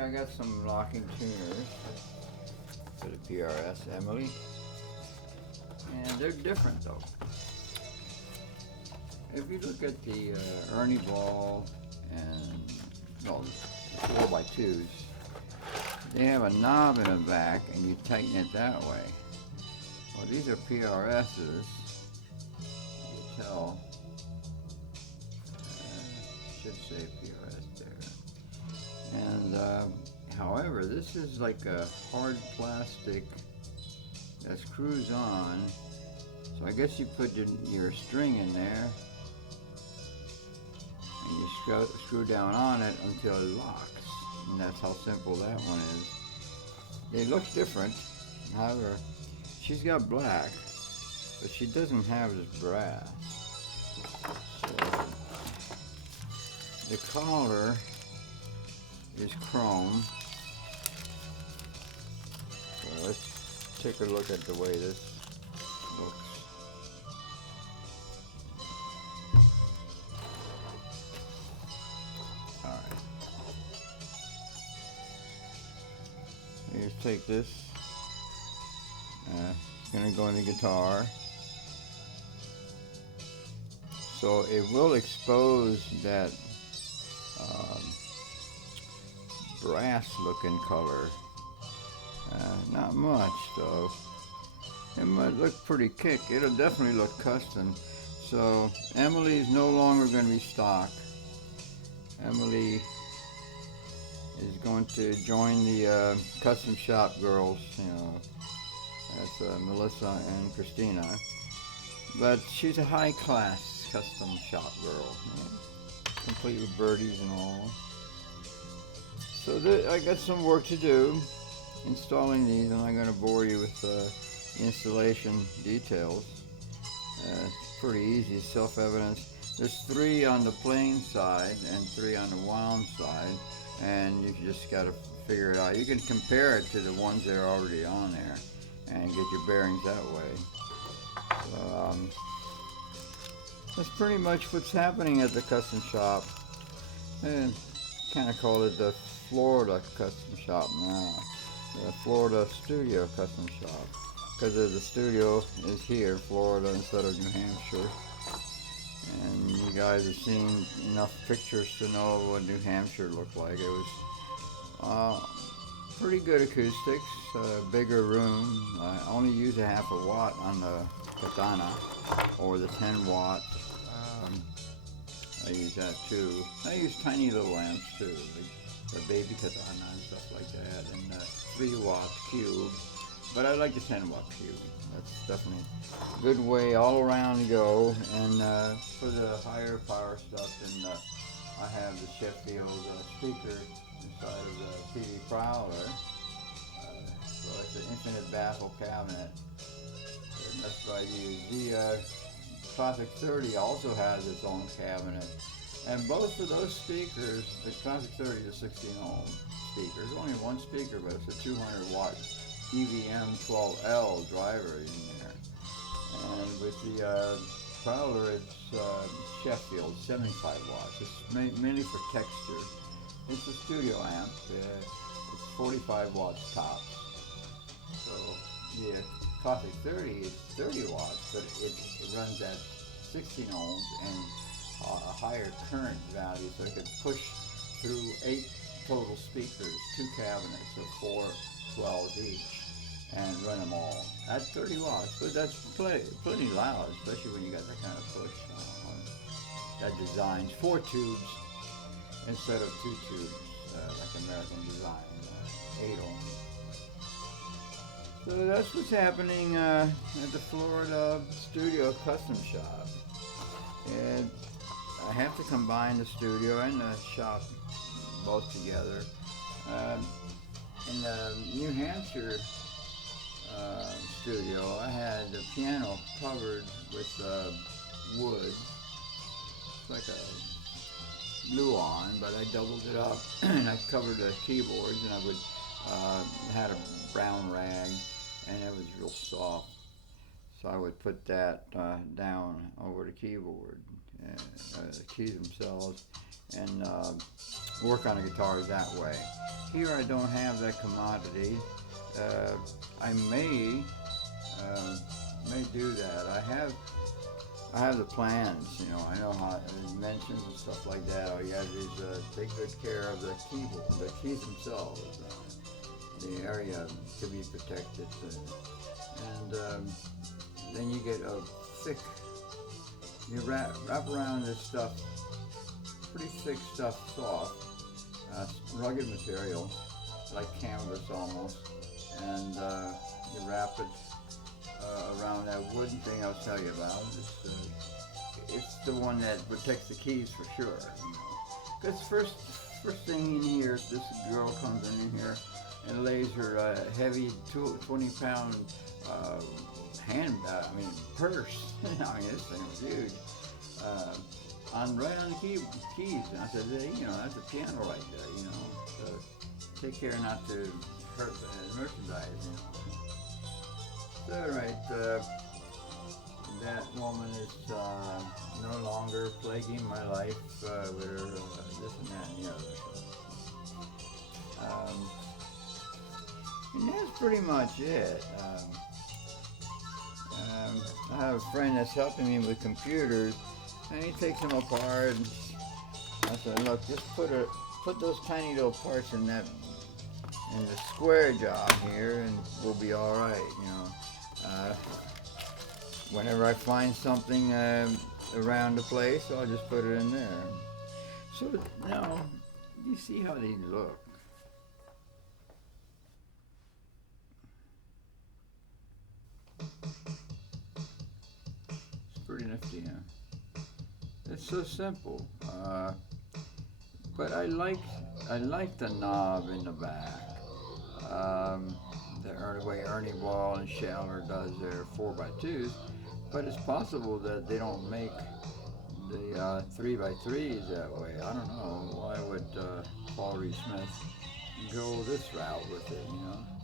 I got some locking tuners for the PRS Emily, and they're different though. If you look at the Ernie Ball and no 4x2s, they have a knob in the back and you tighten it that way. Well, these are PRSs, you can tell. Should say PRS there. And however, this is like a hard plastic that screws on. So I guess you put your string in there and you screw down on it until it locks. And that's how simple that one is. It looks different. However, she's got black, but she doesn't have this brass. So the collar is chrome. So let's take a look at the way this looks. Alright. Let's take this. It's going to go in the guitar. So it will expose that brass looking color. Not much though. It might look pretty kick. It'll definitely look custom. So Emily's no longer going to be stock. Emily is going to join the custom shop girls. You know, that's Melissa and Christina. But she's a high class custom shop girl. You know, complete with birdies and all. So I got some work to do installing these. I'm not going to bore you with installation details. It's pretty easy, self-evident. There's 3 on the plain side and 3 on the wound side, and you just got to figure it out. You can compare it to the ones that are already on there and get your bearings that way. So, that's pretty much what's happening at the custom shop. And kind of call it the Florida custom shop now. The Florida studio custom shop. Because the studio is here, Florida, instead of New Hampshire. And you guys have seen enough pictures to know what New Hampshire looked like. It was pretty good acoustics, bigger room. I only use a half a watt on the Katana, or the 10 watt. I use that too. I use tiny little amps too, like the baby Katana and stuff like that, and 3 watt cube. But I like the 10 watt cube. That's definitely a good way all around to go. And for the higher power stuff, then I have the Sheffield speaker inside of the TV Prowler. So it's an infinite baffle cabinet. And that's what I use. The Classic 30 also has its own cabinet. And both of those speakers, the Classic 30 is a 16 ohm speaker. There's only one speaker, but it's a 200 watt EVM 12L driver in there. And with the Prowler, it's Sheffield 75 watts. It's mainly for texture. It's a studio amp. It's 45 watts tops. So the Classic 30 is 30 watts, but it runs at 16 ohms and a higher current value, so it could push through 8 total speakers, 2 cabinets of 4 12s each, and run them all at 30 watts. But that's plenty loud, especially when you got that kind of push. That designs 4 tubes instead of 2 tubes, like American design, 8 ohms. So that's what's happening at the Florida Studio Custom Shop. And I have to combine the studio and the shop both together. In the New Hampshire studio, I had the piano covered with wood. It's like a glue on, but I doubled it up and I covered the keyboards, and I would had a brown rag, and it was real soft. So I would put that down over the keyboard. the keys themselves, and work on a guitar that way. Here I don't have that commodity. I may do that. I have the plans, you know. I know how dimensions and stuff like that. All you have to do is take good care of the keyboard, the keys themselves, the area to be protected, and then you get a thick. You wrap around this stuff, pretty thick stuff, soft, rugged material, like canvas almost, and you wrap it around that wooden thing I was telling you about. It's the one that protects the keys for sure. Because first thing in here, this girl comes in here and lays her heavy 20-pound purse. I mean, this thing was huge. Right on the keys, and I said, you know, that's a piano right there. You know, so take care not to hurt the merchandise. You know. So, right, that woman is no longer plaguing my life with her this and that and the other. And that's pretty much it. I have a friend that's helping me with computers, and he takes them apart. And I said, look, just put those tiny little parts in the square job here, and we'll be all right. You know. Whenever I find something around the place, I'll just put it in there. So now, you see how they look. It's pretty nifty, huh? It's so simple, but I like the knob in the back. The way Ernie Ball and Shaller does their 4x2s, but it's possible that they don't make the 3x3s that way. I don't know. Why would Paul Reed Smith go this route with it, you know?